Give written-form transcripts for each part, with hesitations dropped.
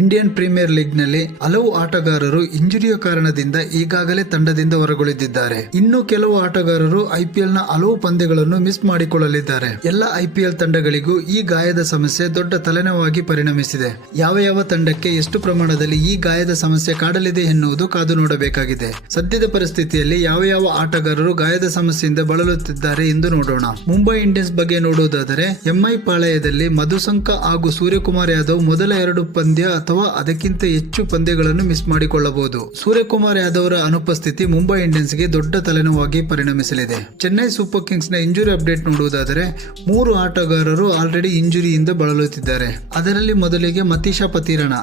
Indian premier ಲೀಗ್ನಲ್ಲಿ ಹಲವು ಆಟಗಾರರು ಇಂಜುರಿಯ ಕಾರಣದಿಂದ ಈಗಾಗಲೇ ತಂಡದಿಂದ ಹೊರಗುಳಿದಿದ್ದಾರೆ. ಇನ್ನು ಕೆಲವು ಆಟಗಾರರು ಐಪಿಎಲ್ನ ಹಲವು ಪಂದ್ಯಗಳನ್ನು ಮಿಸ್ ಮಾಡಿಕೊಳ್ಳಲಿದ್ದಾರೆ. ಎಲ್ಲ ಐಪಿಎಲ್ ತಂಡಗಳಿಗೂ ಈ ಗಾಯದ ಸಮಸ್ಯೆ ದೊಡ್ಡ ತಲೆನೋವಾಗಿ ಪರಿಣಮಿಸಿದೆ. ಯಾವ ತಂಡಕ್ಕೆ ಎಷ್ಟು ಪ್ರಮಾಣದಲ್ಲಿ ಈ ಗಾಯದ ಸಮಸ್ಯೆ ಕಾಡಲಿದೆ ಎನ್ನುವುದು ಕಾದು ನೋಡಬೇಕಾಗಿದೆ. ಸದ್ಯದ ಪರಿಸ್ಥಿತಿಯಲ್ಲಿ ಯಾವ ಆಟಗಾರರು ಗಾಯದ ಸಮಸ್ಯೆಯಿಂದ ಬಳಲುತ್ತಿದ್ದಾರೆ ಎಂದು ನೋಡೋಣ. ಮುಂಬೈ ಇಂಡಿಯನ್ಸ್ ಬಗ್ಗೆ ನೋಡುವುದಾದರೆ ಎಂಐ ಪಾಳಯದಲ್ಲಿ ಮಧುಸಂಕ ಹಾಗೂ ಸೂರ್ಯಕುಮಾರ್ ಯಾದವ್ ಮೊದಲ 2 ಪಂದ್ಯ ಅಥವಾ ಅದಕ್ಕಿಂತ ಹೆಚ್ಚು ಪಂದ್ಯಗಳನ್ನು ಮಿಸ್ ಮಾಡಿಕೊಳ್ಳಬಹುದು. ಸೂರ್ಯಕುಮಾರ್ ಯಾದವ್ ಅವರ ಅನುಪಸ್ಥಿತಿ ಮುಂಬೈ ಇಂಡಿಯನ್ಸ್ಗೆ ದೊಡ್ಡ ತಲೆನೋವಾಗಿ ಪರಿಣಮಿಸಲಿದೆ. ಚೆನ್ನೈ ಸೂಪರ್ ಕಿಂಗ್ಸ್ ನ ಇಂಜುರಿ ಅಪ್ಡೇಟ್ ನೋಡುವುದಾದರೆ 3 ಆಟಗಾರರು ಆಲ್ರೆಡಿ ಇಂಜುರಿಯಿಂದ ಬಳಲುತ್ತಿದ್ದಾರೆ. ಅದರಲ್ಲಿ ಮೊದಲಿಗೆ ಮತೀಶಾ ಪತಿರಣ,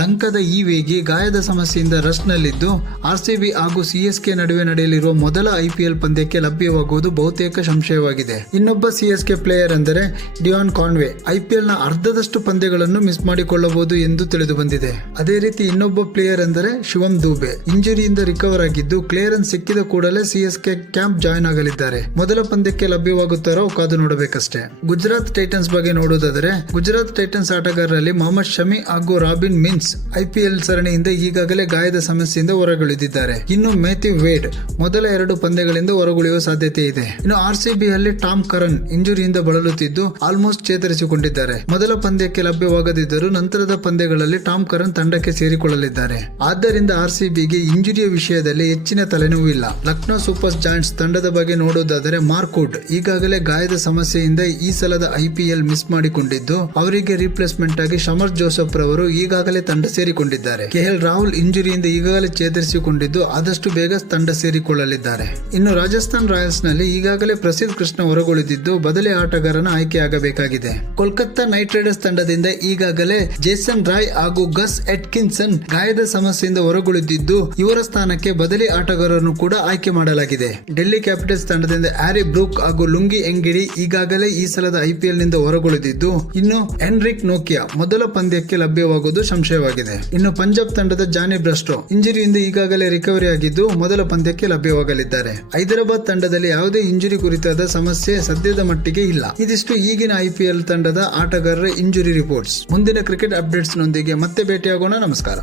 ಲಂಕಾದ ಈ ವೇಗಿ ಗಾಯದ ಸಮಸ್ಯೆಯಿಂದ ರಶ್ ನಲ್ಲಿದ್ದು ಆರ್ಸಿಬಿ ಹಾಗೂ ಸಿಎಸ್ಕೆ ನಡುವೆ ನಡೆಯಲಿರುವ ಮೊದಲ ಐಪಿಎಲ್ ಪಂದ್ಯಕ್ಕೆ ಲಭ್ಯವಾಗುವುದು ಬಹುತೇಕ ಸಂಶಯವಾಗಿದೆ. ಇನ್ನೊಬ್ಬ ಸಿಎಸ್ಕೆ ಪ್ಲೇಯರ್ ಅಂದರೆ ಡಿಯಾನ್ ಕಾನ್ವೆ ಐಪಿಎಲ್ ನ ಅರ್ಧದಷ್ಟು ಪಂದ್ಯಗಳನ್ನು ಮಿಸ್ ಮಾಡಿಕೊಳ್ಳಬಹುದು ಎಂದು ತಿಳಿದು ಬಂದಿದೆ. ಅದೇ ರೀತಿ ಇನ್ನೊಬ್ಬ ಪ್ಲೇಯರ್ ಅಂದರೆ ಶಿವಮ್ ದೂಬೆ ಇಂಜುರಿಯಿಂದ ರಿಕವರ್ ಆಗಿದ್ದು ಕ್ಲಿಯರೆನ್ಸ್ ಸಿಕ್ಕಿದ ಕೂಡಲೇ ಸಿಎಸ್ಕೆ ಕ್ಯಾಂಪ್ ಜಾಯ್ನ್ ಆಗಲಿದ್ದಾರೆ. ಮೊದಲ ಪಂದ್ಯಕ್ಕೆ ಲಭ್ಯವಾಗುತ್ತಾರೋ ಕಾದು ನೋಡಬೇಕಷ್ಟೇ. ಗುಜರಾತ್ ಟೈಟನ್ಸ್ ಬಗ್ಗೆ ನೋಡುವುದಾದರೆ ಗುಜರಾತ್ ಟೈಟನ್ಸ್ ಆಟಗಾರರಲ್ಲಿ ಮೊಹಮ್ಮದ್ ಶಮಿ ಹಾಗೂ ರಾಬಿನ್ ಮಿನ್ಸ್ ಐಪಿಎಲ್ ಸರಣಿಯಿಂದ ಈಗಾಗಲೇ ಗಾಯದ ಸಮಸ್ಯೆಯಿಂದ ಹೊರಗುಳಿದಿದ್ದಾರೆ. ಇನ್ನು ಮ್ಯಾಥ್ಯೂ ವೇಡ್ ಮೊದಲ 2 ಪಂದ್ಯಗಳಿಂದ ಹೊರಗುಳಿಯುವ ಸಾಧ್ಯತೆ ಇದೆ. ಇನ್ನು ಆರ್ಸಿಬಿಯಲ್ಲಿ ಟಾಮ್ ಕರನ್ ಇಂಜುರಿಯಿಂದ ಬಳಲುತ್ತಿದ್ದು ಆಲ್ಮೋಸ್ಟ್ ಚೇತರಿಸಿಕೊಂಡಿದ್ದಾರೆ. ಮೊದಲ ಪಂದ್ಯಕ್ಕೆ ಲಭ್ಯವಾಗದಿದ್ದರೂ ನಂತರದ ಪಂದ್ಯಗಳಲ್ಲಿ ಟಾಮ್ ಕರನ್ ತಂಡಕ್ಕೆ ಸೇರಿಕೊಳ್ಳಲಿದ್ದಾರೆ. ಆದ್ದರಿಂದ ಆರ್ಸಿಬಿಗೆ ಇಂಜುರಿಯ ವಿಷಯದಲ್ಲಿ ಹೆಚ್ಚಿನ ತಲೆನೋವಿಲ್ಲ. ಲಕ್ನೋ ಸೂಪರ್ ಜಾಯಿಂಟ್ಸ್ ತಂಡದ ಬಗ್ಗೆ ನೋಡುವುದಾದರೆ ಮಾರ್ಕ್ ವುಡ್ ಈಗಾಗಲೇ ಗಾಯದ ಸಮಸ್ಯೆಯಿಂದ ಈ ಸಲದ ಐಪಿಎಲ್ ಮಿಸ್ ಮಾಡಿಕೊಂಡಿದ್ದು ಅವರಿಗೆ ರಿಪ್ಲೇಸ್ಮೆಂಟ್ ಆಗಿ ಶಮರ್ ಜೋಸೆಫ್ ರವರು ಈಗಾಗಲೇ ತಂಡ ಸೇರಿಕೊಂಡಿದ್ದಾರೆ. ಕೆಎಲ್ ರಾಹುಲ್ ಇಂಜುರಿಯಿಂದ ಈಗಾಗಲೇ ಚೇತರಿಸಿಕೊಂಡಿದ್ದು ಆದಷ್ಟು ಬೇಗ ತಂಡ ಸೇರಿಕೊಳ್ಳಲಿದ್ದಾರೆ. ಇನ್ನು ರಾಜಸ್ಥಾನ್ ರಾಯಲ್ಸ್ ನಲ್ಲಿ ಈಗಾಗಲೇ ಪ್ರಸಿದ್ಧ ಕೃಷ್ಣ ಹೊರಗುಳಿದಿದ್ದು ಬದಲಿ ಆಟಗಾರನ ಆಯ್ಕೆಯಾಗಬೇಕಾಗಿದೆ. ಕೋಲ್ಕತ್ತಾ ನೈಟ್ ರೈಡರ್ಸ್ ತಂಡದಿಂದ ಈಗಾಗಲೇ ಜೇಸನ್ ರಾಯ್ ಹಾಗೂ ಗಸ್ ಎಟ್ಕಿನ್ಸನ್ ಗಾಯದ ಸಮಸ್ಯೆಯಿಂದ ಹೊರಗುಳಿದಿದ್ದು ಇವರ ಸ್ಥಾನಕ್ಕೆ ಬದಲಿ ಆಟಗಾರರನ್ನು ಕೂಡ ಆಯ್ಕೆ ಮಾಡಲಾಗಿದೆ. ಡೆಲ್ಲಿ ಕ್ಯಾಪಿಟಲ್ಸ್ ತಂಡದಿಂದ ಹ್ಯಾರಿ ಬ್ರೂಕ್ ಹಾಗೂ ಲುಂಗಿ ಎಂಗಿಡಿ ಈಗಾಗಲೇ ಈ ಸಲದ ಐಪಿಎಲ್ ನಿಂದ ಹೊರಗುಳಿದಿದ್ದು ಇನ್ನು ಎನ್ರಿಕ್ ನೋಕಿಯಾ ಮೊದಲ ಪಂದ್ಯಕ್ಕೆ ಲಭ್ಯವಾಗುವುದು ಸಂಶಯವಾಗಿದೆ. ಇನ್ನು ಪಂಜಾಬ್ ತಂಡದ ಜಾನಿ ಬ್ರಸ್ಟೋ ಇಂಜುರಿಯಿಂದ ಈಗಾಗಲೇ ರಿಕವರಿ ಆಗಿದ್ದು ಮೊದಲ ಪಂದ್ಯಕ್ಕೆ ಲಭ್ಯವಾಗಲಿದ್ದಾರೆ. ಹೈದರಾಬಾದ್ ತಂಡದಲ್ಲಿ ಯಾವುದೇ ಇಂಜುರಿ ಕುರಿತಾದ ಸಮಸ್ಯೆ ಸದ್ಯದ ಮಟ್ಟಿಗೆ ಇಲ್ಲ. ಇದಿಷ್ಟು ಈಗಿನ ಐಪಿಎಲ್ ತಂಡದ ಆಟಗಾರರ ಇಂಜುರಿ ರಿಪೋರ್ಟ್ಸ್. ಮುಂದಿನ ಕ್ರಿಕೆಟ್ ಅಪ್ಡೇಟ್ಸ್ ನೊಂದಿಗೆ ಮತ್ತೆ ಭೇಟಿಯಾಗೋಣ. ನಮಸ್ಕಾರ.